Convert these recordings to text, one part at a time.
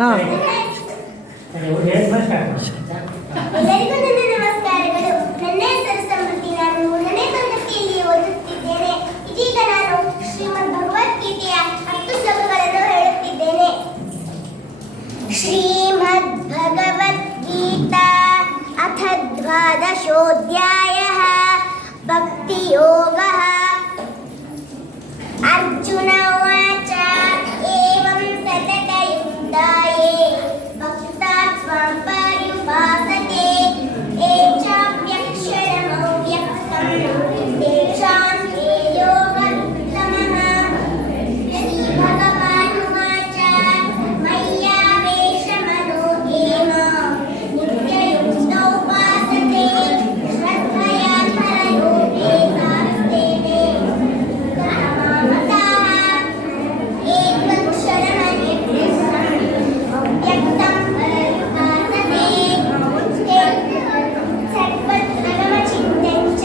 ಹಾಂ. ಎಲ್ಲರಿಗೂ ನನ್ನ ನಮಸ್ಕಾರಗಳು. ನನ್ನ ಹೆಸರು ಸಮೃದ್ಧಿ. ನಾನು 3ನೇ ತರಗತಿಯಲ್ಲಿ ಓದುತ್ತಿದ್ದೇನೆ. ಇದೀಗ ನಾನು ಶ್ರೀಮದ್ ಭಗವದ್ಗೀತೆಯ 10 ಶ್ಲೋಕಗಳನ್ನು ಹೇಳುತ್ತಿದ್ದೇನೆ. ಶ್ರೀಮದ್ ಭಗವದ್ಗೀತಾ ಅಥ ದ್ವಾದಶೋಧ್ಯಾಯಃ ಭಕ್ತಿಯೋಗಃ. ಅರ್ಜುನ ಉವಾಚ ಏವಂ ಸತತಯುಕ್ತಾಯೇ ಭಕ್ತಾಃ ತ್ವಾಂ ಪರ್ಯುಪಾಸತೆ ಯೇ ಚಾಪ್ಯಕ್ಷರಮವ್ಯಕ್ತಂ ತೇಷಾಂ ತೆ ಯೋಗವಿತ್ತಮಃ. ಶ್ರೀಭಗವಾನುವಾಚ ಮಯ್ಯಾವೇಶಮನೋ ಯೇ ಮಾಂ ನಿತ್ಯಯುಕ್ತೋ ಉಪಾಸತೆ ಶ್ರದ್ಧಯಾ ಪರಯೋಗೇನಾಸ್ತೇನೆ ಮಾಮತಃ ಏಕಕ್ಷರಮನಿರ್ದಿಷ್ಟಂ ಅವ್ಯಕ್ತಂ ಪರಯುಪಾಸತೆ ಸರ್ವತ್ರಗಮಚಿಂತ್ಯಂ ಚ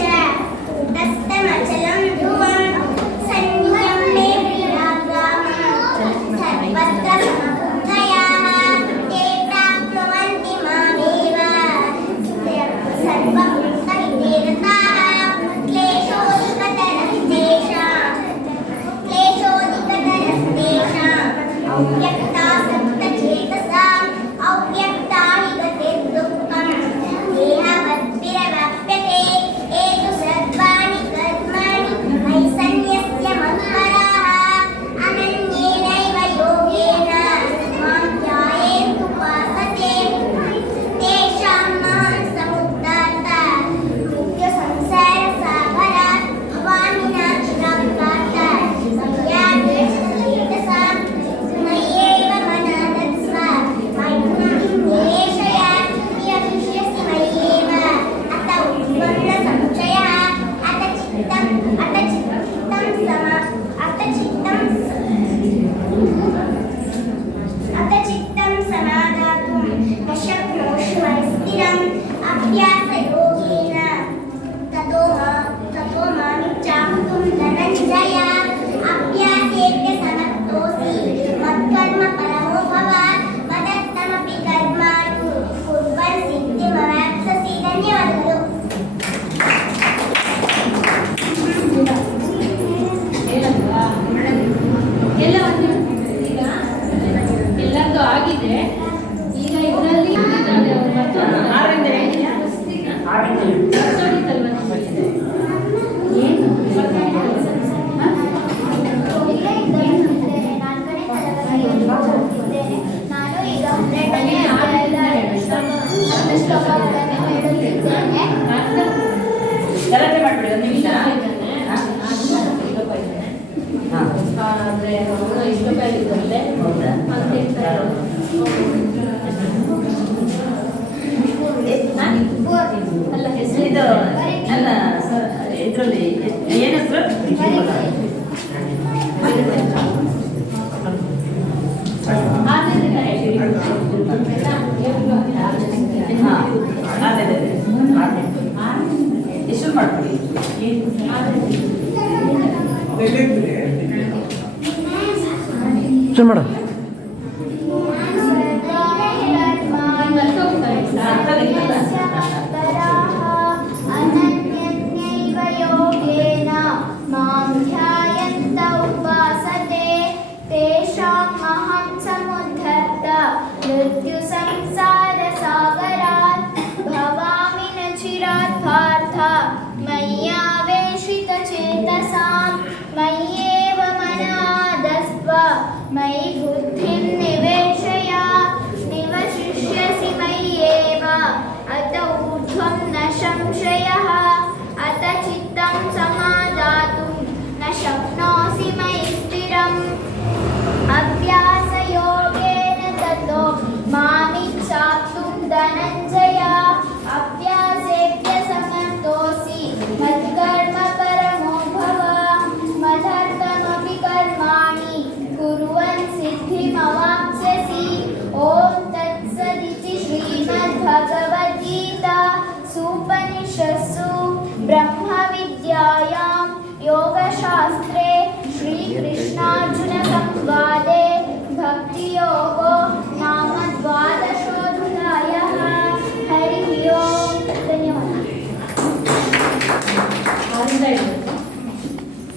ಕೂಟಸ್ಥಮಚಲಂ ಧ್ರುವಂ ಸನ್ನಿಧಂ ಮೇ ಪ್ರಿಯಾಗಾಮಂ ಸರ್ವತ್ರ ಸಮಬುದ್ಧಯಃ ತೇ ಪ್ರಾಪ್ನುವಂತಿ ಮಾಮೇವ ಸರ್ವಭೂತಹಿತೆ ರತಾಃ क्लेशोऽधिकतरस्तेषाम् अव्यक्तासक्तचेतसाम् अव्यक्ता हि गतिर्दुःखम् देहवद्भिरवाप्यते एतु सर्वाणि कर्माणि मयि सन्न्यस्य मत्पराः अनन्येनैव योगेन मां ध्यायेत्युपासते तेषां महं समुद्धार्ता मृत्युसंसारसागरात् भवामिना चिरागात् मय्यावेशचेतसां मय्येव मनः दत्स्व मय्यं निवेशय प्रियविष्यसि मय्येव अत उत्पन्न संशयः अत चित्तं समादातुं न शक्नोषि मयि स्थिरम् अभ्यासयोगेन ततो मामिच्छाप्तुं धनञ्जय अभ्यासेऽप्यसमर्थोऽसि मत्कर्म परमो भव मदर्थमपि कर्माणि कुर्वन् सिद्धिमवाप्स्यसि. ಧನ್ಯವಾದಗಳು. ಎಲ್ಲರದ್ದು ಆಗಿದೆ. ಈಗ ಇದರಲ್ಲಿ ಏನು ನಾನು ಈಗ 12ನೇ ಶ್ಲೋಕಗಳನ್ನು ಹೇಳುತ್ತಿದ್ದೇನೆ. ಗಲಾಟೆ ಮಾಡ್ಬೇಡಿ, ಒಂದು ನಿಮಿಷ. ಅಂದ್ರೆ ಶ್ಲೋಕ ಇರುತ್ತೆ ಅಂತ ಹೇಳ್ತಾರೆ. ಅಲ್ಲ ಹೆಸರು ಇದು ಅಲ್ಲ ಇದರಲ್ಲಿ ಏನು ಹೆಸರು? ಎಷ್ಟು ಮಾಡ್ತೀವಿ? ಶುರು ಮಾಡು. ಅನನ್ಯನ್ಯೈವ ಯೋಗೇನ ಮಾಂ ಧ್ಯಾಯಂತ ಉಪಾಸತೆ ತೇಷಾಂ ಮಹಂ ಸಮುದ್ಧರ್ತ ಮೃತ್ಯುಸಂಸಾರಸಾಗರಾತ್